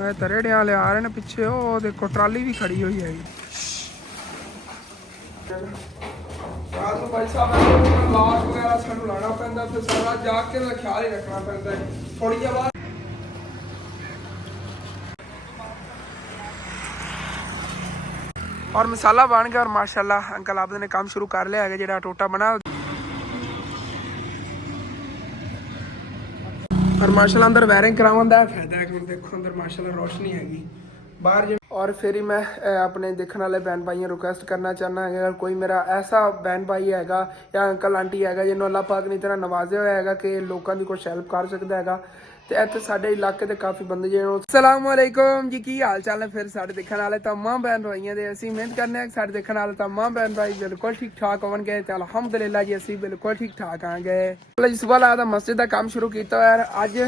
रेड़ियां वाले आ रहे ने पिछे, वो देखो ट्राली भी खड़ी हुई है। भाई साहब लाश वगैरह सानू लाना पैंदा, फिर सारा जाग के ख्याल ही रखना पैंदा है। थोड़ी देर बाद और मसाला बन गया और माशाल्लाह अंकल आबद ने काम शुरू कर लिया है। जेड़ा टोटा बना और माशाल्लाह अंदर वायरिंग करावन दा फायदा है कि देखो अंदर माशाल्लाह रोशनी हैगी बाहर। और फिर ही मैं अपने देखने वाले बहन भाइयों रिक्वेस्ट करना चाहना है, अगर कोई मेरा ऐसा बहन भाई हैगा या अंकल आंटी हैगा जिन्होंने अल्लाह पाक ने इतना नवाजे हुआ हैगा कि लोगों की कुछ हेल्प कर सकता हैगा, तो इतने साढ़े इलाके के काफ़ी बंदे जो। अस्सलाम वालेकुम जी, की हाल चाल है फिर साढ़े देखने वाले तमाम बहन भाइयों के। असीं उम्मीद करने हैं साढ़े देखने वाले तमाम बहन भाई बिल्कुल ठीक ठाक होंगे। तो अलहमदुलिल्लाह जी असीं बिल्कुल ठीक ठाक आ गए। जी सुबह ला मस्जिद का काम शुरू किया यार अज।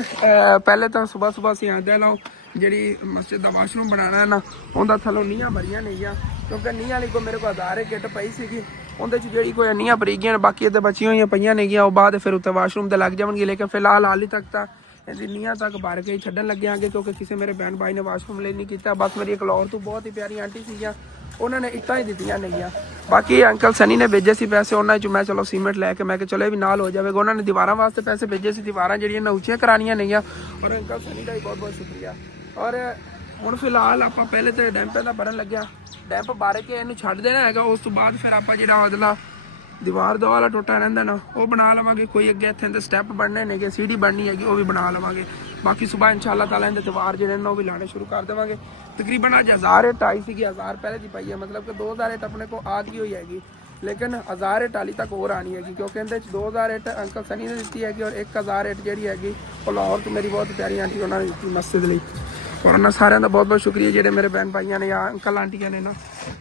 पहले तो सुबह सुबह असीं आंदे लो जी मस्जिद का वाशरूम बनाना है ना, उनका थलों नीहां भरियां नहीं गया, क्योंकि नीहां वाली कोई मेरे को आधार किट पई सी, उनके जी कोई नीहां भरी गई, बाकी इतने बचिया हुई पई नहीं गया, बाद फिर उत्ते वाशरूम तो लग जाएगी। लेकिन फिलहाल हाली तक तो इहदी नीहां तक भर के छड्डन लगे आगे, क्योंकि किसी मेरे बहन भाई ने वाशरूम ले नहीं किया। बस मेरी एक लाहौर तो बहुत ही प्यारी आंटी सी, उन्होंने इट्टां ही दित्तियां नहीं। बाकी अंकल सनी ने भेजे से पैसे, उन्होंने मैं चलो सीमेंट लैके मैं चलो भी नाल हो जाएगा। उन्होंने दीवारों वास्ते पैसे भेजे से, दीवारां जिहड़ियां उच्चियां करानियां नहीं, और अंकल सनी का भी बहुत बहुत शुक्रिया। और हुण फिलहाल आप पहले तो डैंपे का भरन लग्या, डैंप भर के इनू छड्ड देना है। उस तो बाद फिर आप जो अगला दीवार दो वाला टोटा रहिंदा ना वो बना लवांगे। कोई अगे इत्थे स्टैप बनने ने, सीढ़ी बननी हैगी, वो भी बना लवांगे। बाकी सुबह इंशाअल्लाह ताला इहदे दीवार जिहड़े ने वो भी लाने शुरू कर देवांगे। तकरीबन अज 1000 ईट आई सी, 1000 पहले दी पई है, मतलब कि 2000 ईट अपने को आ गई हुई हैगी, लेकिन 1000 ईट हाली तक और आनी हैगी, क्योंकि इहदे 2000 ईट अंकल सनी ने दी हैगी और 1000 ईट जिहड़ी हैगी वो लाहौर तो मेरी बहुत प्यारी आंटी उन्होंने दी मस्जिद लई। और उन्होंने सारे का बहुत बहुत शुक्रिया जेडे मेरे बहन भाइयों ने या अंकल आंटिया ने ना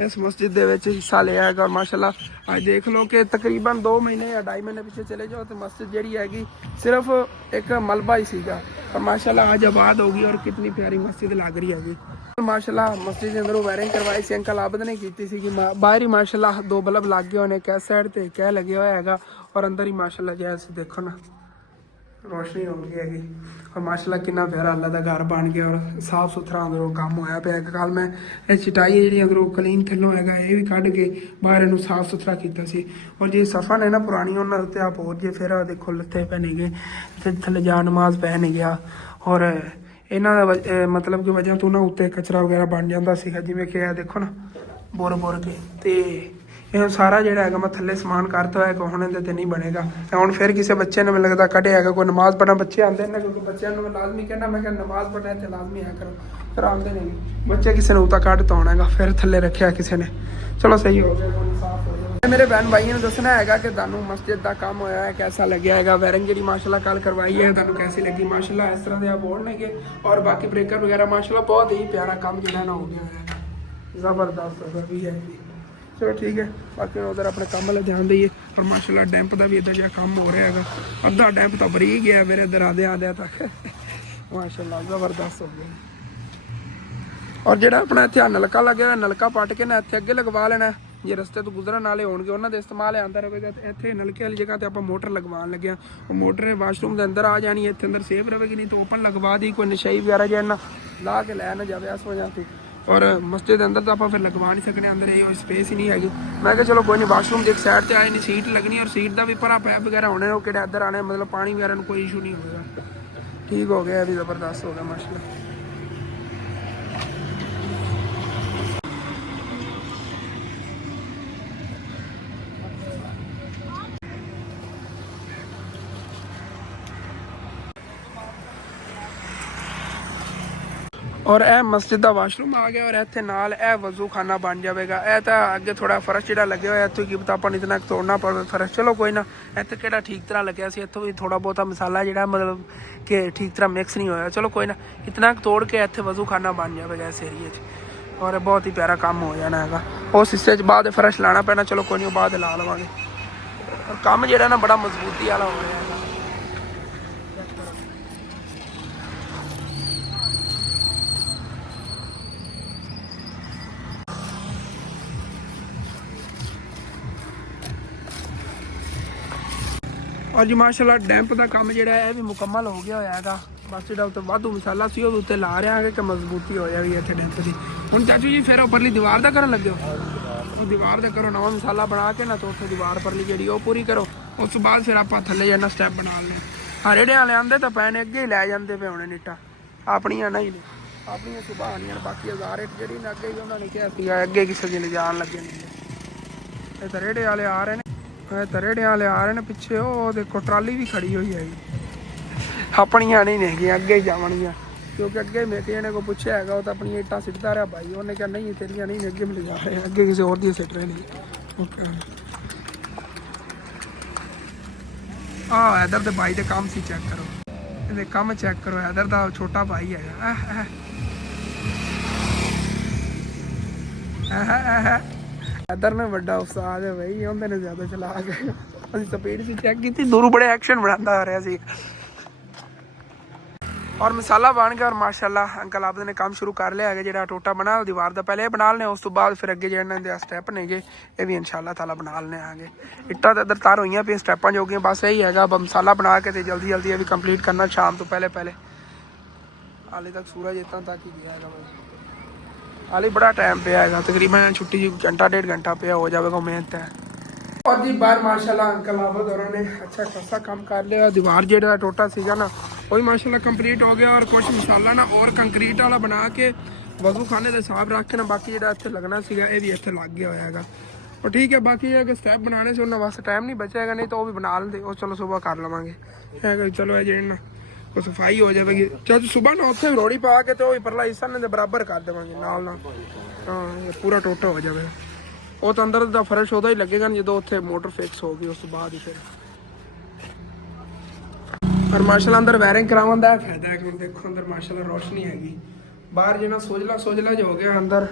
इस मस्जिद के हिस्सा लिया है। और माशाल्लाह आज देख लो कि तकरीबन 2 महीने या 2.5 महीने पीछे चले जाओ तो मस्जिद जी हैगी सिर्फ एक मलबा ही सीगा, और माशाल्लाह आज आबाद होगी और कितनी प्यारी मस्जिद लग रही हैगी। माशाल्लाह मस्जिद के अंदरों वायरिंग करवाई सी अंकल आबद ने की सी, बाहर ही माशाल्लाह 2 बल्ब लग गए होने, कै साइड पर क्या लगे हुआ है, और अंदर ही माशाल्लाह जैसे देखो ना रोशनी हो गई हैगी। और माशाल्लाह कितना प्यारा अल्लाह का घर बन गया और साफ सुथरा अंदरों काम होया पे। कल मैं ये चिटाई जी अंदरों क्लीन थलों है ये भी कढ़ के बाहर इनू साफ सुथरा किया सी। और जी सफ़ा ने ना पुरानी उन्होंने उत्ते आप होर जे फिर देखो लत्ते पहने गए थले जा नमाज पै नहीं गया, और इन्हों मतलब कि वजह तो ना उत्ते कचरा वगैरह बन जाता सीगा, जिमें कि देखो ना बोर बोर के तो यह सारा जोड़ा है मैं थले समान करता है कि हम इहदे नहीं बनेगा। हम फिर किसी बच्चे ने मैं लगता कढ़िया है कोई नमाज पढ़ना, बच्चे आते हैं क्योंकि बच्चों मैं लाजमी कहना मैं नमाज पढ़ना तो लाजमी है करो, फिर आते नहीं बच्चे किसी ने उता कढ़ तो आना फिर थले रखा किसी ने, चलो सही हो गया साफ हो गया। मेरे बहन भाइयों ने दसना है कि तुहानू मस्जिद का काम होया है कैसा लग्या है, वायरिंग जी माशाल्लाह कल करवाई है तुहानू कैसी लगी। माशाल्लाह इस तरह के बोर्ड ने और बाकी ब्रेकर वगैरह माशाल्लाह बहुत ही प्यारा काम जो है ना हो गया है, ज़बरदस्त भी है। चलो ठीक है, बाकी उधर अपने काम वाले ध्यान दईए। और माशाल्लाह डैंप का भी इधर जो काम हो रहा है, अद्धा डैंप तो भरी गया मेरे इधर आदे आदे तक माशाल्लाह ज़बरदस्त हो गया। और जो अपना इतना नलका लगे हुआ नलका पट के ना इतने अगे लगवा लेना, जे रस्ते तो गुजरन वाले होंगे उन्होंने इस्तेमाल आता रहेगा। तो इतने नलके वाली जगह तो आप मोटर लगवा लगे, वो मोटर वाशरूम के अंदर आ जानी है, इतने अंदर सेफ रहेगी, नहीं तो ओपन लगवा दी कोई नशाई वगैरह जो ना ला के लै ना जाए इस वजह से। और मस्जिद के अंदर तो आप फिर लगवा नहीं सकते, अंदर ये स्पेस ही नहीं हैगी। मैं क्या चलो कोई नहीं वाशरूम की एक साइड से आए नहीं सीट लगनी, और सीट का भी भरा पैप वगैरह होने कि इधर आने मतलब पानी वगैरह कोई इशू नहीं होगा। ठीक हो गया, अभी ज़बरदस्त हो गया माशाल्लाह। और यह मस्जिद का वाशरूम आ गया और इतने नाल वजू खाना बन जाएगा। यह तो अगे थोड़ा फर्श जो लगे हुआ इतों की पता अपन इतना तोड़ना पड़े फर्श, चलो कोई ना इतने कि ठीक तरह लगे से इतों भी थोड़ा बहुत मसाला जो मतलब कि ठीक तरह मिक्स नहीं होया, चलो कोई ना इतना तोड़ के इतने वजू खाना बन जाएगा इस एरिए और बहुत ही प्यारा काम हो जाना है। उस हिस्से बाद फर्श लाना पैना, चलो कोई नहीं बाद ला लवेंगे। और काम जो ना बड़ा मजबूती वाला हो रहा है। और जी माशाल्लाह डैंप का काम जो है भी मुकम्मल हो गया होया। ਬਸ ਜਿਹੜਾ ਉੱਤੇ ਵਾਧੂ ਮਸਾਲਾ ਸੀ ਉਹ ਉੱਤੇ ਲਾ ਰਿਹਾ ਕਿ ਮਜ਼ਬੂਤੀ ਹੋ ਜਾਵੇ ਇੱਥੇ ਡੈਂਪ ਦੀ। ਹੁਣ ਚਾਚੂ ਜੀ ਫਿਰ ਉੱਪਰਲੀ ਦੀਵਾਰ ਦਾ ਕਰਨ ਲੱਗੇ ਹੋ? ਉਹ ਦੀਵਾਰ ਦਾ ਕਰੋ, ਨਵਾਂ ਮਸਾਲਾ ਬਣਾ ਕੇ ਨਾ ਤਾਂ ਉੱਥੇ ਦੀਵਾਰ ਪਰਲੀ ਜਿਹੜੀ ਉਹ ਪੂਰੀ ਕਰੋ। ਉਸ ਤੋਂ ਬਾਅਦ ਫਿਰ ਆਪਾਂ ਥੱਲੇ ਜਾਣਾ ਸਟੈਪ ਬਣਾ ਲੈਣੇ। ਹਰੇੜੇ ਵਾਲੇ ਆਂਦੇ ਤਾਂ ਪੈਣੇ ਅੱਗੇ ਹੀ ਲੈ ਜਾਂਦੇ ਪਏ ਹੋਣੇ ਨੀਟਾਂ, ਆਪਣੀਆਂ ਨਹੀਂ ਨੇ, ਆਪਣੀਆਂ ਸੁਭਾਅ ਨਹੀਂ। ਬਾਕੀ 1000 ਜਿਹੜੀ ਨਾ ਅੱਗੇ ਹੀ ਉਹਨਾਂ ਨੇ ਕਿਹਾ ਸੀ ਅੱਗੇ ਕਿਸੇ ਦੇ ਲਿਜਾਣ ਲੱਗੇ ਨਹੀਂ। ਇਹ ਤਾਂ ਰੇੜੇ ਵਾਲੇ ਆ ਰਹੇ ਨੇ, ਇਹ ਤਾਂ ਰੇੜੇ ਵਾਲੇ ਆ ਰਹੇ ਨੇ ਪਿੱਛੇ। ਉਹ ਦੇਖੋ ਟਰਾਲੀ ਵੀ ਖੜੀ ਹੋਈ ਹੈਗੀ, ਆਪਣੀਆਂ ਨਹੀਂ ਹੈਗੀਆਂ, ਅੱਗੇ ਹੀ ਜਾਵਣਗੀਆਂ। ਕਿਉਂਕਿ ਅੱਗੇ ਮੈਂ ਕਿਸੇ ਕੋ ਪੁੱਛਿਆ ਹੈਗਾ, ਉਹ ਤਾਂ ਆਪਣੀਆਂ ਇੱਟਾਂ ਸਿੱਟਦਾ ਰਿਹਾ ਭਾਈ। ਉਹਨੇ ਕਿਹਾ ਨਹੀਂ ਤੇਰੀਆਂ ਨਹੀਂ, ਅੱਗੇ ਮਿਲ ਜਾ ਰਹੇ, ਅੱਗੇ ਕਿਸੇ ਹੋਰ ਦੀ ਸਿੱਟ ਰਹੇ ਨਹੀਂ। ਓਕੇ ਆਹ ਇਧਰ ਦੇ ਭਾਈ ਦੇ ਕੰਮ ਸੀ, ਚੈੱਕ ਕਰੋ ਇਹਦੇ ਕੰਮ ਚੈੱਕ ਕਰੋ। ਇਧਰ ਦਾ ਛੋਟਾ ਭਾਈ ਹੈਗਾ, ਇਧਰ ਨੇ ਵੱਡਾ ਉਸਤਾਦ ਹੈ ਭਾਈ, ਉਹਦੇ ਨੇ ਜ਼ਿਆਦਾ ਚਲਾ ਕੇ। ਅਸੀਂ ਸਪੀਡ ਸੀ ਚੈੱਕ ਕੀਤੀ, ਦੂਰੋਂ ਬੜੇ ਐਕਸ਼ਨ ਬਣਾਉਂਦਾ ਆ ਰਿਹਾ ਸੀ। ਔਰ ਮਸਾਲਾ ਬਣ ਗਿਆ। ਔਰ ਮਾਸ਼ਾਅੱਲਾ ਅੰਕਲ ਆਬਦ ਨੇ ਕੰਮ ਸ਼ੁਰੂ ਕਰ ਲਿਆ ਹੈਗਾ। ਜਿਹੜਾ ਟੋਟਾ ਬਣਾ ਦੀਵਾਰ ਦਾ ਪਹਿਲੇ ਇਹ ਬਣਾ ਲੈਣੇ, ਉਸ ਤੋਂ ਬਾਅਦ ਫਿਰ ਅੱਗੇ ਜਿਹੜੇ ਇਹਨਾਂ ਦੇ ਸਟੈਪ ਨੇਗੇ ਇਹ ਵੀ ਇਨਸ਼ਾਅੱਲਾ ਤਾਲਾ ਬਣਾ ਲੈਣੇ ਆਗੇ। ਇੱਟਾਂ ਤਾਂ ਇੱਧਰ ਤਾਰ ਹੋਈਆਂ ਪਈਆਂ, ਸਟੈਪਾਂ ਜੋ ਗਈਆਂ, ਬਸ ਇਹੀ ਹੈਗਾ ਮਸਾਲਾ ਬਣਾ ਕੇ ਤੇ ਜਲਦੀ ਜਲਦੀ ਇਹ ਵੀ ਕੰਪਲੀਟ ਕਰਨਾ ਸ਼ਾਮ ਤੋਂ ਪਹਿਲੇ। ਹਾਲੇ ਤੱਕ ਸੂਰਜ ਇੱਦਾਂ ਤੱਕ ਹੀ ਗਿਆ ਹੈਗਾ ਭਾਈ, ਹਾਲੇ ਬੜਾ ਟਾਈਮ ਪਿਆ ਹੈਗਾ, ਤਕਰੀਬਨ ਛੁੱਟੀ ਘੰਟਾ 1.5 ਘੰਟਾ ਪਿਆ ਹੋ ਜਾਵੇਗਾ ਮਿਹਨਤ ਹੈ। और जी बार माशाल्लाह अंकल आबद और ने अच्छा खासा काम कर लिया। दीवार जो टोटा सीगा ना वही माशाल्लाह कंप्लीट हो गया। और कुछ मसाला ना और कंक्रीट वाला बना के वजू खाने के हिसाब रख के ना बाकी जो इतने लगना सीगा ये भी इतने लग गया होगा। और ठीक है बाकी अगर स्टैप बनाने से उन्होंने वास्ते टाइम नहीं बचेगा, नहीं तो वो भी बना लेंगे, वो चलो सुबह कर लवेंगे। चलो ये जो ना को सफाई हो जाएगी। चल सुबह ना उत्थे रोड़ी पा के तो परला हिस्सा ने बराबर कर देंगे नाल ना, हाँ पूरा टोटा हो जाएगा। ਉਹ ਤਾਂ ਅੰਦਰ ਦਾ ਫਰਸ਼ ਉਹਦਾ ਹੀ ਲੱਗੇਗਾ ਜਦੋਂ ਉੱਥੇ ਮੋਟਰ ਫਿਕਸ ਹੋ ਗਈ ਉਸ ਤੋਂ ਬਾਅਦ ਹੀ ਫਿਰ। ਔਰ ਮਾਸ਼ਾਅੱਲਾ ਅੰਦਰ ਵਾਇਰਿੰਗ ਕਰਾਉਣ ਦਾ ਫਾਇਦਾ ਹੈ ਕਿ ਦੇਖੋ ਅੰਦਰ ਮਾਸ਼ਾਅੱਲਾ ਰੋਸ਼ਨੀ ਹੈਗੀ। ਬਾਹਰ ਜਿਹੜਾ ਸੋਜਲਾ ਜੋ ਹੋ ਗਿਆ, ਅੰਦਰ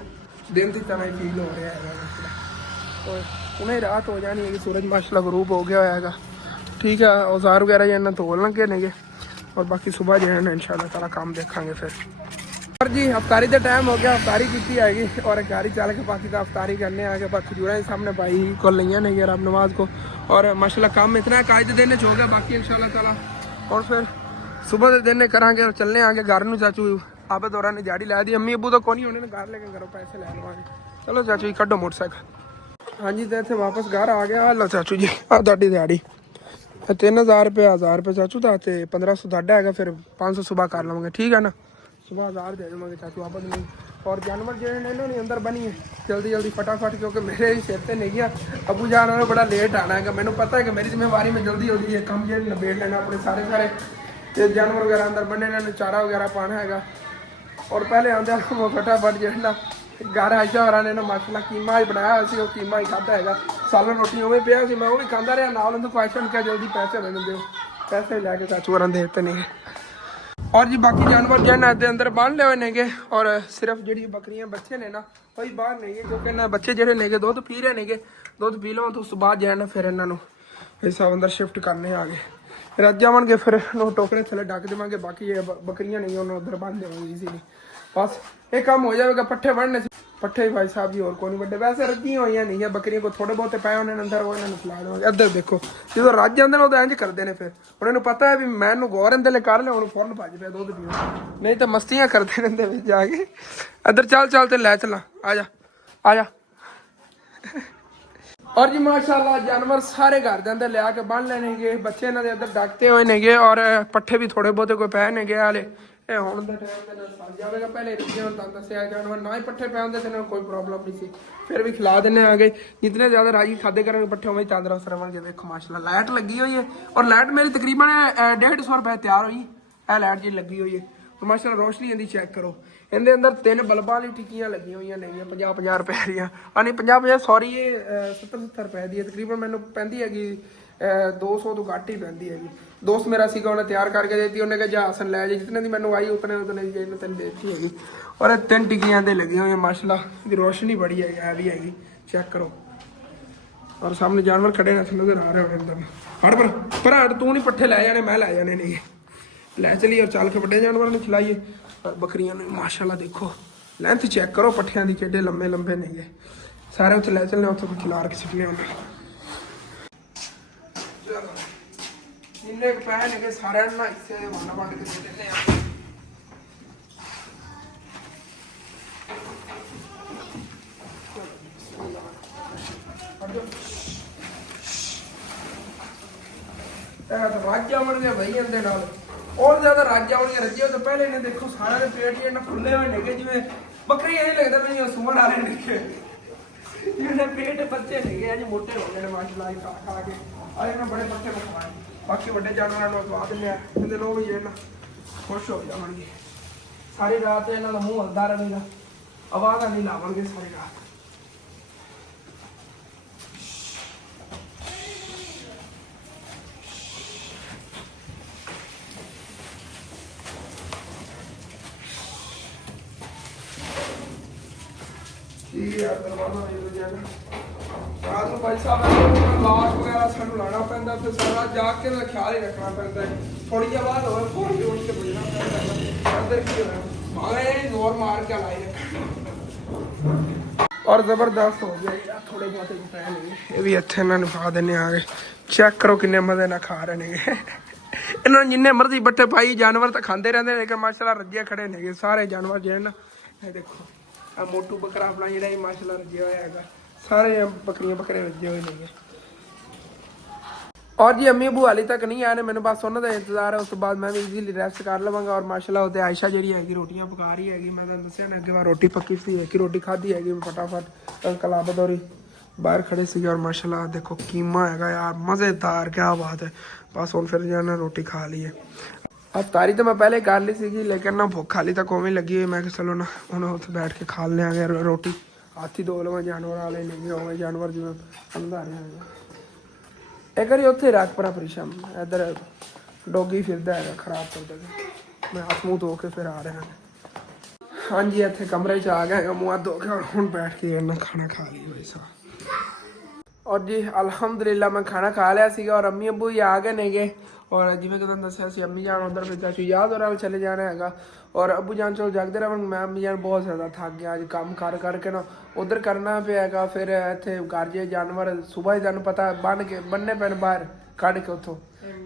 ਦਿਨ ਦੀ ਤਰ੍ਹਾਂ ਹੀ ਫੀਲ ਹੋ ਰਿਹਾ ਹੈਗਾ ਮਾਸ਼ਾਅੱਲਾ। ਔਰ ਹੁਣੇ ਰਾਤ ਹੋ ਜਾਣੀ ਹੈਗੀ, ਸੂਰਜ ਮਾਸ਼ਾਅੱਲਾ ਗਰੂਬ ਹੋ ਗਿਆ ਹੋਇਆ ਹੈਗਾ। ਠੀਕ ਹੈ ਔਜ਼ਾਰ ਵਗੈਰਾ ਜਿਹਨਾਂ ਧੋਣ ਲੱਗੇ ਨੇਗੇ। ਔਰ ਬਾਕੀ ਸਵੇਰ ਜਿਹੜਾ ਨਾ ਇਨਸ਼ਾਅੱਲਾ ਤਾਲਾ ਕੰਮ ਦੇਖਾਂਗੇ ਫਿਰ। और जी अफतारी का टाइम हो गया, अफतारी की हैगी और गाड़ी चल के बाकी का अफतारी करने आ गए। बाकी खजूर सामने भाई को लिया नहीं यार नमाज को। और माशाल्लाह काम इतना कायदे दिन हो गया बाकी इंशाल्लाह ताला। और फिर सुबह के दिन करांगे और चलने आगे घर में। चाचू आबद और ने झाड़ी ला दी, अम्मी अबू तो कोई उन्होंने घर लेके घरों पैसे ले लवांगे। चलो चाचू जी कड्डो मोटरसाइकिल। हाँ जी तो इतने वापस घर आ गया। लो चाचू जी आ तुहाडी दिहाड़ी 3000 रुपये 1000 रुपये चाचू का, 1500 तुहाडा है, फिर 500 सुबह कर लवांगे। ठीक है ना, सुबह 1000 दे देंगे चाचू आपस में। और जानवर जो इन्होंने अंदर बनी है जल्दी फटाफट, क्योंकि मेरे ही सिर से नहीं गया। अबू जान ने बड़ा लेट आना है, मैंने पता है कि मेरी जिम्मेवारी में जल्दी ये काम जो नबेड़ लेना अपने सारे जानवर वगैरह अंदर बने, इन्होंने चारा वगैरह पाना है। और पहले आंदे वो फटाफट जो ना घर आयशा और ने माशाल्लाह कीमा ही बनाया, वो कीमा ही खादा है। सालन रोटी उमें पिया मैं वो भी खाता रहा नाल। उन्होंने आयशा ने कहा जल्दी पैसे दे दो, पैसे लैके चाचू और देते नहीं। और जी बाकी जानवर जो है अंदर बांध ले हुए नेगे। और सिर्फ जी बकरियां बच्चे ने ना वही बाहर नहीं है, क्योंकि ना बच्चे जो नेगे दुध पी रहे नेगे। दुध पी लो तो उस बाद जो है ना फिर इन्होंने सब अंदर शिफ्ट करने आ गए। रज जावे फिर टोकरे थले ढक देवे। बाकी ये बकरियां नहीं उन्होंने उधर बांध देवे इजीली। बस ये काम हो जाएगा। पट्ठे बढ़ने से पट्ठे भाई साहब जी और को नहीं बड़े, वैसे रजियां हुई नहीं है बकरियों को, थोड़े बहुत पाए उन्होंने अंदर वो इन्होंने खिला देंगे। इधर देखो जो रज जाते हैं तो इंज करते हैं। फिर उन्होंने पता है भी मैनू गौर अंदर कर लिया, उन्होंने फौरन भज पे दुध पीओ, नहीं तो मस्तियां करते रहते जाके। इधर चल तो लै चला, आ जा। और जी माशाल्लाह जानवर सारे घर के अंदर लिया के बन लेने गए। बच्चे इन्होंने अंदर डकते हुए नेगे। और पट्ठे भी थोड़े बहुते कोई पै नेगे हाले ਹੁਣ ਦਾ ਟਾਈਮ ਤੇ ਨਾਲ ਸਰ ਜਾਵੇਗਾ। ਪਹਿਲੇ ਜਿਵੇਂ ਤੁਹਾਨੂੰ ਦੱਸਿਆ ਜਾਨਵਰ ਨਾ ਹੀ ਪੱਠੇ ਪੈ ਹੁੰਦੇ ਤੇ ਨਾ ਕੋਈ ਪ੍ਰੋਬਲਮ ਨਹੀਂ ਸੀ, ਫਿਰ ਵੀ ਖਿਲਾ ਦਿੰਨੇ ਆ ਗਏ। ਜਿਤਨੇ ਜ਼ਿਆਦਾ ਰਾਜੀ ਖਾਦੇ ਕਰਾਂਗੇ ਪੱਠੇ ਉਵੇਂ ਤੰਦਰੁਸਤ ਰਵਾਂਗੇ। ਦੇਖੋ ਮਾਸ਼ਾਅੱਲਾ ਲਾਈਟ ਲੱਗੀ ਹੋਈ ਹੈ। ਔਰ ਲਾਈਟ ਮੇਰੀ ਤਕਰੀਬਨ 150 ਰੁਪਏ ਤਿਆਰ ਹੋਈ। ਇਹ ਲਾਈਟ ਜੀ ਲੱਗੀ ਹੋਈ ਹੈ। और माशाल्लाह रोशनी ਇਹਦੀ ਚੈੱਕ ਕਰੋ। ਇਹਦੇ ਅੰਦਰ 3 ਬਲਬਾਂ ਵਾਲੀ ਟਿੱਕੀਆਂ ਲੱਗੀਆਂ ਹੋਈਆਂ ਨੇਗੀਆਂ 50 ਰੁਪਏ ਦੀਆਂ। ਨਹੀਂ 50 ਸੌਰੀ ਇਹ 70 ਰੁਪਏ ਦੀ ਹੈ ਤਕਰੀਬਨ। ਮੈਨੂੰ ਪੈਂਦੀ ਹੈਗੀ 200 ਤੋਂ ਘੱਟ ਹੀ ਪੈਂਦੀ ਹੈਗੀ। ਦੋਸਤ ਮੇਰਾ ਸੀਗਾ ਉਹਨੇ ਤਿਆਰ ਕਰਕੇ ਦਿੱਤੀ। ਉਹਨੇ ਕਿਹਾ ਜਾ ਹਸਨ ਲੈ ਜਾ, ਜਿਤਨੇ ਦੀ ਮੈਨੂੰ ਆਈ ਉਤਨੇ ਦੀ ਜੇ ਤੈਨੂੰ ਦੇਤੀ ਹੈਗੀ। ਔਰ 3 ਟਿੱਕੀਆਂ ਦੇ ਲੱਗੀਆਂ ਹੋਈਆਂ ਮਾਸ਼ਾਅੱਲਾ। ਦੀ ਰੋਸ਼ਨੀ ਬੜੀ ਹੈ ਵੀ ਹੈਗੀ, ਚੈੱਕ ਕਰੋ। ਔਰ ਸਾਹਮਣੇ ਜਾਨਵਰ ਖੜੇ ਨਜ਼ਰ ਆ ਰਹੇ ਹੋਣੇ ਅੰਦਰ। ਹਟ ਪਰ ਤੂੰ ਨਹੀਂ ਪੱਠੇ ਲੈ ਜਾਣੇ, मैं ਲੈ ਜਾਣੇ ਨਹੀਂ। ਲੈ ਚਲੀਏ और चल के ਵੱਡੇ ਜਾਨਵਰਾਂ ਨੂੰ ਖਿਲਾਈਏ। और बकरियां ਨੂੰ माशाअल्लाह देखो ਲੈਂਥ ਚੈੱਕ ਕਰੋ ਪੱਠਿਆਂ ਦੀ ਕਿੱਡੇ ਲੰਬੇ ਨੇਗੇ। ਸਾਰੇ ਉੱਥੇ ਲੈ ਚੱਲਨੇ, ਉੱਥੇ ਕੋਈ ਖਿਲਾਰ ਕੇ ਸਿੱਟਨੇ ਉਹਨਾਂ ਜਿੰਨੇ ਕੁ ਪੈਸੇ ਨੇਗੇ ਸਾਰਿਆਂ ਨੂੰ ਨਾ ਹਿੱਸੇ ਦੇ ਵੰਡ ਕੇ ਦੇ ਦਿੰਦੇ ਆ। ਰਾਜਾ ਬਣ ਗਿਆ ਬਈ ਇਹਦੇ ਨਾਲ और ज्यादा राजा वाली रजे तो पहले ने देखो सारा ਦੇ ਪੇਟ ਹੀ ਇਹਨਾਂ ਫੁੱਲੇ ਹੋਏ ਨੇਗੇ ਜਿਵੇਂ ਬੱਕਰੀਆਂ ਹੀ ਲੱਗਦਾ ਮੈਨੂੰ ਸੁਮਣ ਵਾਲੇ ਨੇਗੇ ਇਹਨੇ ਪੇਟ ਬੱਚੇ ਨੇਗੇ ਅੱਜ ਮੋਟੇ ਹੋ ਗਏ ਨੇ ਮਾਸ਼ਾਅੱਲਾ ਖਾ ਖਾ ਕੇ ਆ ਇਹਨਾਂ ਬੜੇ ਪੱਠੇ ਬਖਵਾਏ ਬਾਕੀ ਵੱਡੇ ਜਾਨਵਰਾਂ ਨੂੰ ਦਵਾ ਦਿੰਦੇ ਆ ਇਹਦੇ ਲੋਕ ਵੀ ਇਹਨਾਂ ਖੁਸ਼ ਹੋ ਜਾਣਗੇ ਸਾਰੀ ਰਾਤ ਇਹਨਾਂ ਦਾ ਮੂੰਹ ਹਲਦਾ ਰਹੇਗਾ ਆਵਾਜ਼ਾਂ ਨਹੀਂ ਲਾਵਾਂਗੇ ਸਾਰੀ ਰਾਤ ਰਾਤ ਨੂੰ ਭਾਈ ਸਾਹਿਬ ਲਾਸ਼ ਵਗੈਰਾ ਸਾਨੂੰ ਲਾਣਾ ਪੈਂਦਾ ਫਿਰ ਸਾਰਾ ਜਾ ਕੇ ਦਾ ਖਿਆਲ ਹੀ ਰੱਖਣਾ ਪੈਂਦਾ ਥੋੜੀ ਜਿਹੀ ਬਾਅਦ ਹੋਵੇ ਫੋਨ ਵੀ ਉੱਠ ਕੇ ਬੁਝਣਾ ਪੈਂਦਾ ਅੰਦਰ ਕੀ ਹੋਣਾ ਭਾਵੇਂ ਜ਼ੋਰ ਮਾਰ ਕੇ ਲਾਈ ਰੱਖਣਾ ਔਰ ਜ਼ਬਰਦਸਤ ਹੋ ਗਿਆ ਯਾਰ ਥੋੜੇ ਬਹੁਤੇ ਪੈ ਨੇ ਇਹ ਵੀ ਇੱਥੇ ਇਹਨਾਂ ਨੂੰ ਖਾ ਦਿੰਨੇ ਆ ਕੇ ਚੈੱਕ ਕਰੋ ਕਿੰਨੇ ਮਜ਼ੇ ਨਾਲ ਖਾ ਰਹੇ ਨੇਗੇ ਇਹਨਾਂ ਨੂੰ ਜਿੰਨੇ ਮਰਜ਼ੀ ਬੱਟੇ ਪਾਈ ਜਾਨਵਰ ਤਾਂ ਖਾਂਦੇ ਰਹਿੰਦੇ ਲੇਕਿਨ ਮਾਸ਼ਾਅੱਲਾ ਰੱਜੇ ਖੜੇ ਨੇਗੇ ਸਾਰੇ ਜਾਨਵਰ ਜਿਹੜੇ ਨਾ ਇਹ ਦੇਖੋ ਆ ਮੋਟੂ ਬੱਕਰਾ ਆਪਣਾ ਜਿਹੜਾ ਇਹ ਮਾਸ਼ਾਅੱਲਾ ਰੱਜਿਆ ਹੋਇਆ ਹੈਗਾ ਸਾਰੇ ਬੱਕਰੀਆਂ ਬੱਕਰੇ ਰੱਜੇ ਹੋਏ ਨੇ और जी अम्मी अबू हाली तक नहीं आए ने मैंने बस उन्होंने इंतजार है उस तो बाद मैं भी इजीली रेस्ट कर लवांगा और माशाल्लाह उते आयशा जी हैगी रोटियां पका रही हैगी मैं दस्या ना अगे रोटी पक्की सी है कि रोटी खाधी हैगी फटाफट अंकल आबद और बाहर खड़े सी और माशाल्लाह देखो कीमा हैगा यार मज़ेदार क्या बात है बस हुण फिर जाना रोटी खा ली है अफ्तारी तो मैं पहले कर ली सी लेकिन ना भुख हाली तक उवें लगी हुई मैं चलो ना हुण उत्थे बैठ के खा लेंगे रोटी हाथी धो लवां जानवर वाले नहीं उवें जानवर जिवें अंधा रहा एक बार उत्थे रात पर परिशान इधर डोगी फिरदा है खराब करदा मैं हाथ मुँह धो के फिर आ रहा हैं हाँ जी इत्थे कमरे च आ गया मुँह हाथ धो के और हुण बैठ के इन्ना खाना खा ली भाई साहब और जी अल्हम्दुलिल्लाह मैं खाना खा लिया सीगा और अम्मी अब्बू ही आ गए नेगे और जिवें कि तुहानूं दस्सिया सी अम्मी जान उधर फिर चाचू याद और चले जाना हैगा और अब्बू जान चलो जागते रह मैं अम्मी जान बहुत ज़्यादा थक गया अज काम कर करके ना उधर करना पिया हैगा फिर इत्थे घर जे जानवर सुबह ही तुहानूं पता बनने पैण बाहर कढ़ के उत्थों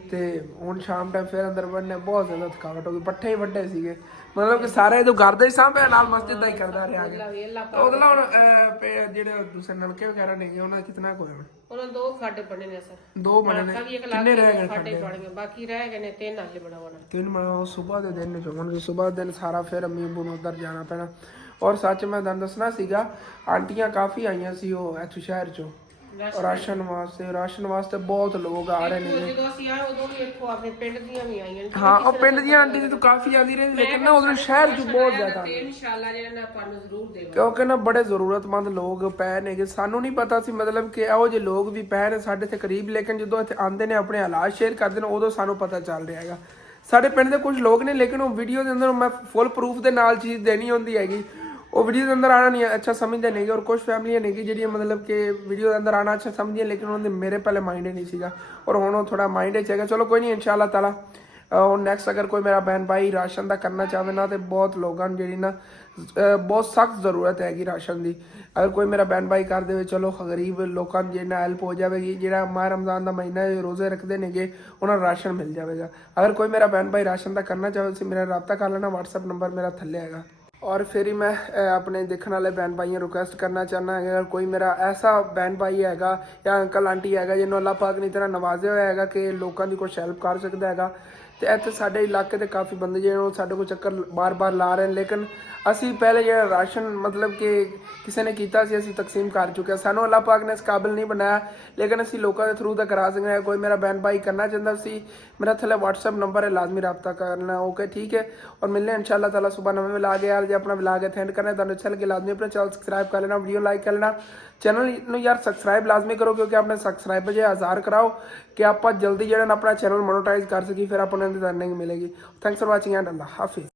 ते हुण शाम टाइम फिर अंदर बनने बहुत ज़्यादा थकावट हो गई पट्ठे ही वड्डे सीगे मतलब कि सारे जो घर दे सामने नाल मस्जिद दा ही करदा रहा ਉਹਦੇ ਨਾਲ ਜਿਹੜੇ ਦੂਸਰੇ ਨਲਕੇ ਵਗੈਰਾ ਨੇ ਉਹਨਾਂ ਦਾ ਕਿੰਨਾ ਕੋਈ ਉਹਨਾਂ ਦੋ ਖਾਡੇ ਬਣੇ ਨੇ ਸਰ ਦੋ ਬਣੇ ਨੇ ਕਿੰਨੇ ਰਹਿ ਗਏ ਖਾਡੇ ਬਣ ਗਏ ਬਾਕੀ ਰਹਿ ਗਏ ਨੇ ਤਿੰਨ ਹਾਲੇ ਬਣਾਉਣਾ ਤਿੰਨ ਬਣਾਓ ਸਵੇਰ ਦੇ ਦਿਨ ਚੋਣ ਸਵੇਰ ਦਿਨ ਸਾਰਾ ਫਿਰ ਅੰਮੀ ਅੱਬੂ ਨੂੰ ਉਧਰ ਜਾਣਾ ਪੈਣਾ ਔਰ ਸੱਚ ਮੈਂ ਤੁਹਾਨੂੰ ਦੱਸਣਾ ਸੀਗਾ ਆਂਟੀਆਂ ਕਾਫੀ ਆਈਆਂ ਸੀ ਉਹ ਇੱਥੋਂ ਸ਼ਹਿਰ ਚੋਂ ਰਾਸ਼ਨ ਵਾਸਤੇ ਬਹੁਤ ਲੋਕ ਆ ਰਹੇ ਨੇ ਜਦੋਂ ਅਸੀਂ ਆਏ ਉਦੋਂ ਵੀ ਇੱਥੋਂ ਆਪਣੇ ਪਿੰਡ ਦੀਆਂ ਵੀ ਆਈਆਂ ਨੇ ਹਾਂ ਉਹ ਪਿੰਡ ਦੀਆਂ ਆਂਟੀ ਦੀ ਤਾਂ ਕਾਫੀ ਆਂਦੀ ਰਹੀ ਲੇਕਿਨ ਨਾ ਉਧਰ ਸ਼ਹਿਰ ਚ ਬਹੁਤ ਜ਼ਿਆਦਾ ਤੇ ਇਨਸ਼ਾਅੱਲਾ ਜਿਹੜਾ ਨਾ ਆਪਾਂ ਨੂੰ ਜ਼ਰੂਰ ਦੇਵਾਂਗੇ ਕਿਉਂਕਿ ਨਾ ਬੜੇ ਜ਼ਰੂਰਤਮੰਦ ਲੋਕ ਪਏ ਨੇਗੇ ਸਾਨੂੰ ਨਹੀਂ ਪਤਾ ਸੀ ਮਤਲਬ ਕਿ ਇਹੋ ਜਿਹੇ ਲੋਕ ਵੀ ਪਏ ਨੇ ਸਾਡੇ ਇੱਥੇ ਕਰੀਬ ਲੇਕਿਨ ਜਦੋਂ ਇੱਥੇ ਆਉਂਦੇ ਨੇ ਆਪਣੇ ਹਾਲਾਤ ਸ਼ੇਅਰ ਕਰਦੇ ਨੇ ਉਦੋਂ ਸਾਨੂੰ ਪਤਾ ਚੱਲ ਰਿਹਾ ਹੈਗਾ ਸਾਡੇ ਪਿੰਡ ਦੇ ਕੁਝ ਲੋਕ ਨੇ ਲੇਕਿਨ ਉਹ ਵੀਡੀਓ ਦੇ ਅੰਦਰ ਮੈਂ ਫੁੱਲ ਪ੍ਰੂਫ ਦੇ ਨਾਲ ਚੀਜ਼ ਦੇਣੀ ਹੁੰਦੀ ਹੈਗੀ वो वीडियो के अंदर आना नहीं अच्छा समझते नहीं और कुछ फैमिलियां नहीं जी मतलब कि वीडियो के अंदर आना अच्छा समझिए लेकिन उन्होंने मेरे पहले माइंड ही नहीं सीगा और हुण थोड़ा माइंड है चलो कोई नहीं इंशाअल्लाह ताला और नैक्सट अगर कोई मेरा बहन भाई राशन का करना चाहे ना तो बहुत लोगों जी ना बहुत सख्त जरूरत हैगी राशन की अगर कोई मेरा बहन भाई कर दे चलो गरीब लोगों की हेल्प हो जाएगी जो माह रमजान का महीना रोजे रखते नेगे उन्होंने राशन मिल जाएगा अगर कोई मेरा बहन भाई राशन का करना चाहे तो मेरा रब्ता कर लेना व्हाट्सएप नंबर मेरा थल्ले हैगा और फिर ही मैं अपने देखने वाले बहन भाइयों रिक्वेस्ट करना चाहना है अगर कोई मेरा ऐसा बहन भाई हैगा या अंकल आंटी हैगा जिन्होंने अल्लाह पाक ने इतना नवाजे हुआ हैगा कि लोगों की कुछ हेल्प कर सकता हैगा तो इतने साढ़े इलाके के काफ़ी बंदे जो साढ़े को चक्कर बार बार ला रहे हैं लेकिन असी पहले जो राशन मतलब कि किसी ने किया असी तकसीम कर चुके सानू अल्लाह पाक ने इस काबिल नहीं बनाया लेकिन असी लोगों के थ्रू तो करा सकते हैं कोई मेरा बहन भाई करना चाहता सी मेरा थले व्हाट्सएप नंबर है लाजमी रब्ता करना ओके ठीक है और मिलने इंशाअल्लाह ताला सुबह नवे विलाग यार जो अपना विलाग अटेंड करना है अच्छा लगे लाजमी अपना चैनल सब्सक्राइब कर लेना वीडियो लाइक कर लेना चैनल यार सब्सक्राइब लाजमी करो क्योंकि आपने सब्सक्राइब जो 1000 कराओ कि आप जल्दी जो अपना चैनल मोनेटाइज कर सकी फिर अपने अर्निंग मिलेगी थैंक्स फॉर वॉचिंग एंड अल्लाह हाफिज़।